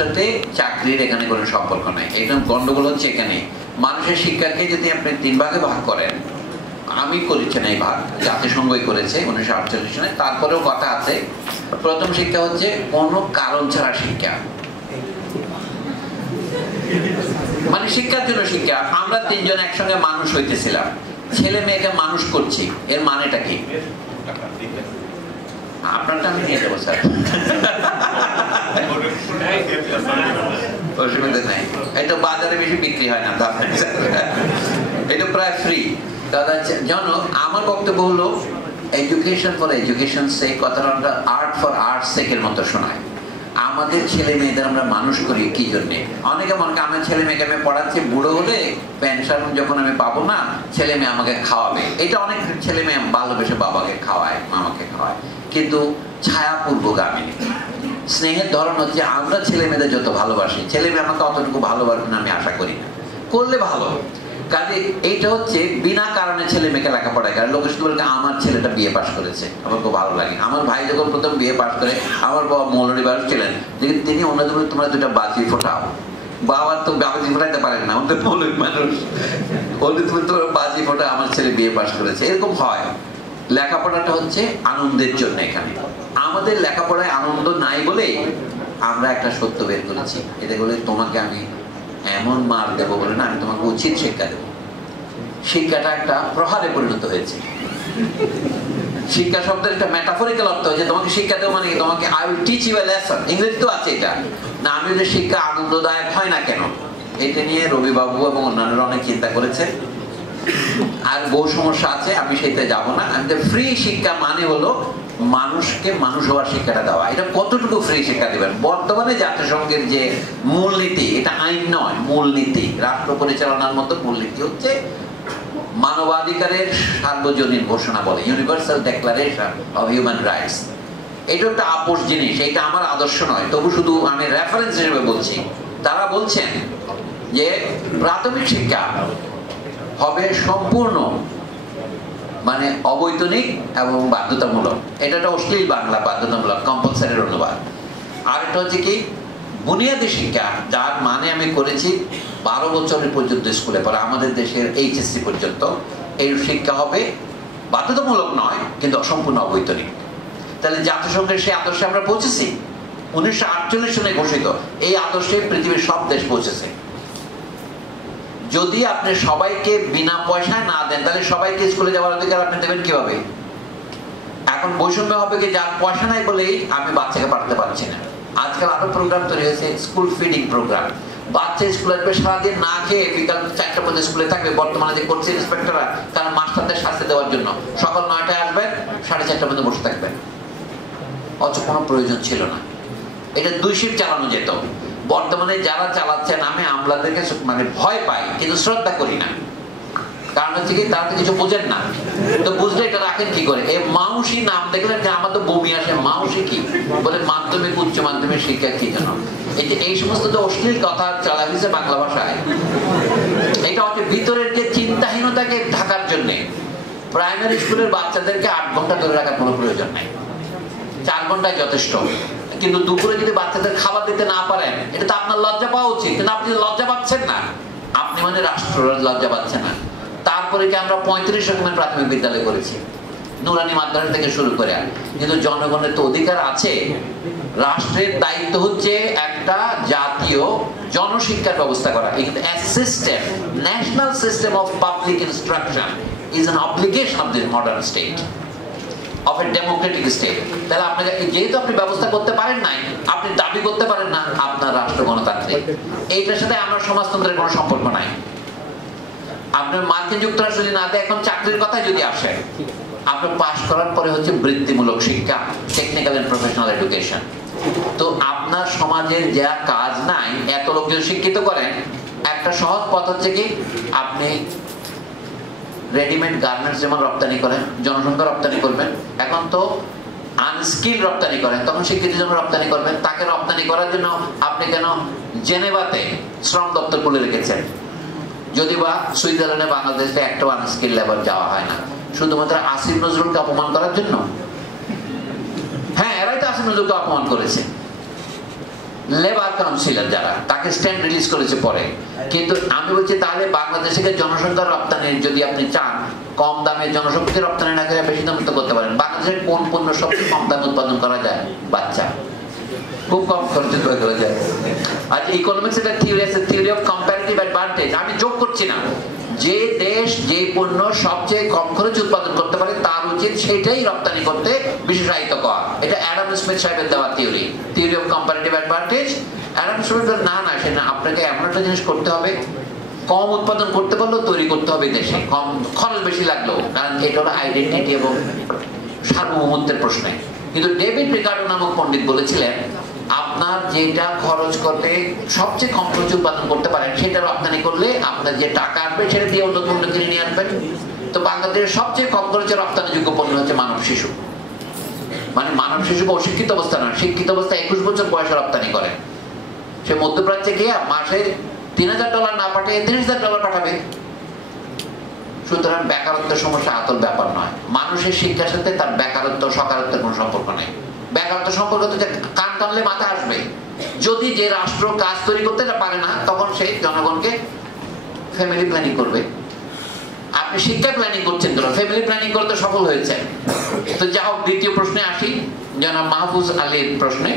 সাথে চাকরির এখানে কোনো সম্পর্ক নাই। একদম গন্ডগোল হচ্ছে এখানে। মানুষের শিক্ষাকে যদি আপনি 3 ভাগে ভাগ করেন, আমি করেছি না এই ভাগ, জাতিসংঘই করেছে 1948 সালে। তারপরেও কথা আছে, প্রথম শিক্ষা হচ্ছে কোনো কারণ ছাড়া শিক্ষা, মানে শিক্ষার জন্য শিক্ষা। আমরা 3 জন একসঙ্গে মানুষ হইতেছিলাম, ছেলে মেয়েকে মানুষ করছি, এর মানেটা কি? আপনারটা আমি নিয়ে যাবো স্যার, অসুবিধা নাই। এটা বাজারে বেশি বিক্রি হয় না, এটা প্রায় ফ্রি। দাদা জানো, আমার বক্তব্য হলো এডুকেশন ফর এডুকেশন সেক, কথাটা আমরা আর্ট ফর আর্ট সেকের মতো শোনায়। আমাদের ছেলে মেয়েদের আমরা মানুষ করি কি জন্যে? অনেকে মনে করেন আমার ছেলে মেয়েকে আমি পড়াচ্ছি, বুড়ো হলে পেনশন যখন আমি পাবো না, ছেলে মেয়ে আমাকে খাওয়াবে। এটা অনেক ছেলে মেয়ে ভালোবেসে বাবাকে খাওয়ায়, মামাকে খাওয়ায়, কিন্তু ছায়াপূর্বগামিনী। স্নেহের ধরন হচ্ছে আমরা ছেলে মেয়েদের যত ভালোবাসি, ছেলে মেয়ে আমাকে অতটুকু ভালোবাসবে না আমি আশা করি না, করলে ভালো। কাজে এইটা হচ্ছে বিনা কারণে ছেলে মেয়েকে লেখাপড়ায়। কারণ লোকেশ বলতে আমার ছেলেটা বিয়ে পাশ করেছে, আমার খুব ভালো লাগে। আমার ভাই যখন প্রথম বিয়ে পাশ করে, আমার বাবা মৌলভী বাস ছিলেন, তিনি ওনাদের বলে তোমরা 2টা বাজি ফোটাও। বাবা তো বাজি ফোটাইতে পারেন না, আমাদের মৌলভী মানুষ, বলতে তুমি তো বাজি ফোটা, আমার ছেলে বিয়ে পাশ করেছে। এরকম হয়। লেখাপড়াটা হচ্ছে আনন্দের জন্য। এখানে আমাদের লেখাপড়ায় আনন্দ নাই বলে আমরা একটা সত্য বের করেছি, এটা বলে তোমাকে আমি এমন মার দেবো বলে না, আমি তোমাকে উচিত শিক্ষা দেবো। শিক্ষাটা একটা প্রহারে পরিণত হয়েছে। শিক্ষা শব্দের একটা মেটাফরিক্যাল অর্থ হয়েছে তোমাকে শিক্ষা দেবো, মানে তোমাকে I will teach you a lesson. ইংরেজি তো আছে এটা না। আমি যদি শিক্ষা আনন্দদায়ক হয় না কেন, এটা নিয়ে রবিবাবু এবং অন্যান্যরা অনেক চিন্তা করেছে। আর বহু সমস্যা আছে, আমি সেটা যাব না। আমি ফ্রি শিক্ষা মানে হলো মানুষকে মানুষ হওয়ার শিক্ষাটা দেওয়া। এটা কতটুকু ফ্রি শিক্ষা দিবেন? বর্তমানে জাতিসংঘের যে মূলনীতি, এটা আইন নয়, মূলনীতি, রাষ্ট্র পরিচালনার মতো মূলনীতি হচ্ছে মানবাধিকারের সার্বজনীন ঘোষণা বলে, universal declaration of human rights. এটা একটা আপোষ জিনিস, এটা আমার আদর্শ নয়, তবু শুধু আমি রেফারেন্স হিসেবে বলছি। তারা বলছেন যে প্রাথমিক শিক্ষা হবে সম্পূর্ণ মানে অবৈতনিক এবং বাধ্যতামূলক। এটা একটা অশ্লীল বাংলা, বাধ্যতামূলক, কম্পালসারির অনুবাদ। আর এটা হচ্ছে কি বুনিয়াদী শিক্ষা, যার মানে আমি করেছি 12 বছরের পর্যন্ত স্কুলে পড়া, আমাদের দেশের এইচএসসি পর্যন্ত। এই শিক্ষা হবে বাধ্যতামূলক নয়, কিন্তু অসম্পূর্ণ অবৈতনিক। তাহলে জাতিসংঘের সেই আদর্শে আমরা পৌঁছেছি 1948 সালে ঘোষিত। এই আদর্শে পৃথিবীর সব দেশ পৌঁছেছে। যদি আপনি সবাইকে বিনা পয়সায় না দেন, তাহলে সবাইকে স্কুলে যাওয়ার অধিকার আপনি দেবেন কিভাবে? এখন বৈষম্য হবে কি, যার পয়সা নাই বলেই আমি বাচ্চাকে পাঠাতে পারছি না। আজকাল আরো প্রোগ্রাম তৈরি হয়েছে, স্কুল ফিডিং প্রোগ্রাম। বাচ্চা স্কুলে আসবে, সারাদিন না খেয়ে বিকাল 4টা পর্যন্ত স্কুলে থাকবে। বর্তমানে যে করছে ইন্সপেক্টররা, তারা মাস্টারদের শাস্তি দেওয়ার জন্য সকাল 9টায় আসবেন, 4:30 পর্যন্ত বসে থাকবেন, অথচ কোনো প্রয়োজন ছিল না। এটা 2 শিফট চালানো যেত। বর্তমানে যারা চালাচ্ছেন, আমি আমলাদেরকে মানে ভয় পাই, কিন্তু শ্রদ্ধা করি না। কারণ হচ্ছে কি, তারা তো কিছু বোঝেন না। তো বুঝলে এটা রাখেন কি করে? এই মাউসি নাম দেখলেন যে আমার তো বমি আসে। মাউসি কি বলে? মাধ্যমিক উচ্চ মাধ্যমিক শিক্ষা কি যেন, এই যে এই সমস্ত যে অশ্লীল কথা চালা হয়েছে বাংলা ভাষায়, এটা হচ্ছে ভিতরের যে চিন্তাহীনতাকে ঢাকার জন্য। প্রাইমারি স্কুলের বাচ্চাদেরকে 8 ঘন্টা ধরে রাখার কোনো প্রয়োজন নাই, 4 ঘন্টায় যথেষ্ট। কিন্তু দুপুরে যদি বাচ্চাদের খাবার দিতে না পারেন, এটা তো আপনার লজ্জা পাওয়া উচিত। কিন্তু আপনি লজ্জা পাচ্ছেন না, আপনি মানে রাষ্ট্র লজ্জা পাচ্ছে না। তারপরে কি আমরা 35 রকমের প্রাথমিক বিদ্যালয় করেছি, নুরানি মাদ্রাসা থেকে শুরু করে। কিন্তু জনগণের তো অধিকার আছে। রাষ্ট্রের দায়িত্ব হচ্ছে একটা জাতীয় জনশিক্ষার ব্যবস্থা করা। কিন্তু a system, national system of public instruction is an obligation of the modern state, of a democratic state. তাহলে আপনাকে যেহেতু আপনি ব্যবস্থা করতে পারেন নাই, আপনি দাবি করতে পারেন না আপনার রাষ্ট্র গণতান্ত্রিক। এইটার সাথে আমার সমাজতন্ত্রের কোনো সম্পর্ক নাই। আপনার মার্কিন যুক্তরাষ্ট্র যদি না দেয়, এখন চাকরির কথা যদি আসে, আপনার পাশ করার পরে হচ্ছে বৃত্তিমূলক শিক্ষা, টেকনিক্যাল এন্ড প্রফেশনাল এডুকেশন। তো আপনার সমাজের যা কাজ নাই, এত লোকজন শিক্ষিত করেন। একটা সহজ পথ হচ্ছে কি, আপনি রেডিমেড গার্মেন্টস যেমন রপ্তানি করেন, জনসংখ্যা রপ্তানি করবেন। এখন তো আনস্কিল রপ্তানি করেন, তখন শিক্ষিত জন রপ্তানি করবেন। তাকে রপ্তানি করার জন্য আপনি কেন জেনেভাতে শ্রম দপ্তর খুলে রেখেছেন? যদি বা সুইজারল্যান্ডে বাংলাদেশে একটা আনস্কিল লেবার যাওয়া হয় না, শুধুমাত্র আসিফ নজরুলকে অপমান করার জন্য? হ্যাঁ, এরাই তো আসিফ নজরুলকে অপমান করেছে। লেবার কাউন্সিলর যারা, তাকে স্ট্যান্ড রিলিজ করেছে পরে। কিন্তু আমি বলছি তাহলে বাংলাদেশকে জনসংখ্যা রপ্তানির যদি আপনি চান, কম দামে জনশক্তি রপ্তানি না করে বেশি দামে তো করতে পারেন। বাংলাদেশের কোন পণ্য সবচেয়ে কম দামে উৎপাদন করা যায়? বাচ্চা, খুব কম খরচে তৈরি করা যায়। আর ইকোনমিক্স একটা থিওরি আছে, থিওরি অফ কম্পারেটিভ অ্যাডভান্টেজ। আমি যোগ করছি না, যে দেশ যে পণ্য সবচেয়ে কম খরচে উৎপাদন করতে পারে তার উচিত সেটাই রপ্তানি করতে বিশেষায়িত করা। এটা অ্যাডাম স্মিথ সাহেবের দেওয়া theory, theory of comparative advantage. Adam Smith না সেটা আপনাকে এমন একটা জিনিস করতে হবে, কম উৎপাদন করতে পারলেও তৈরি করতে হবে দেশে, কম খরচ বেশি লাগলো, কারণ এটা হলো আইডেন্টিটি এবং সার্বভৌমত্বের প্রশ্নে। কিন্তু ডেভিড রিকার্ডো নামক পণ্ডিত বলেছিলেন, আপনার যেটা খরচ করতে সবচেয়ে কম খরচে উৎপাদন করতে পারেন সেটা রপ্তানি করলে আপনার যে টাকা আসবে সেটা দিয়ে উন্নত পণ্য কিনে নিয়ে আসবেন। তো বাংলাদেশের সবচেয়ে কম খরচে রপ্তানিযোগ্য পণ্য হচ্ছে মানব শিশু। মানে মানব শিশুকে অশিক্ষিত অবস্থা নয়, শিক্ষিত অবস্থা 21 বছর বয়সে রপ্তানি করে। সে মধ্যপ্রাচ্যে গিয়ে মাসে $3000 না পাঠিয়ে $30,000 পাঠাবে। সুতরাং বেকারত্বের সমস্যা আতল ব্যাপার নয়। মানুষের শিক্ষার সাথে তার বেকারত্ব সকারত্বের কোনো সম্পর্ক নেই। বেকারত্ব সম্পর্ক তো কান টানলে মাথা আসবে। যদি যে রাষ্ট্র কাজ তৈরি করতে পারে না, তখন সেই জনগণকে ফ্যামিলি প্ল্যানিং করবে। আপনি শিক্ষা প্ল্যানিং করছেন তো, ফ্যামিলি প্ল্যানিং করতে সফল হয়েছে। তো যা হোক, দ্বিতীয় প্রশ্নে আসি, জনাব মাহফুজ আলীর প্রশ্নে।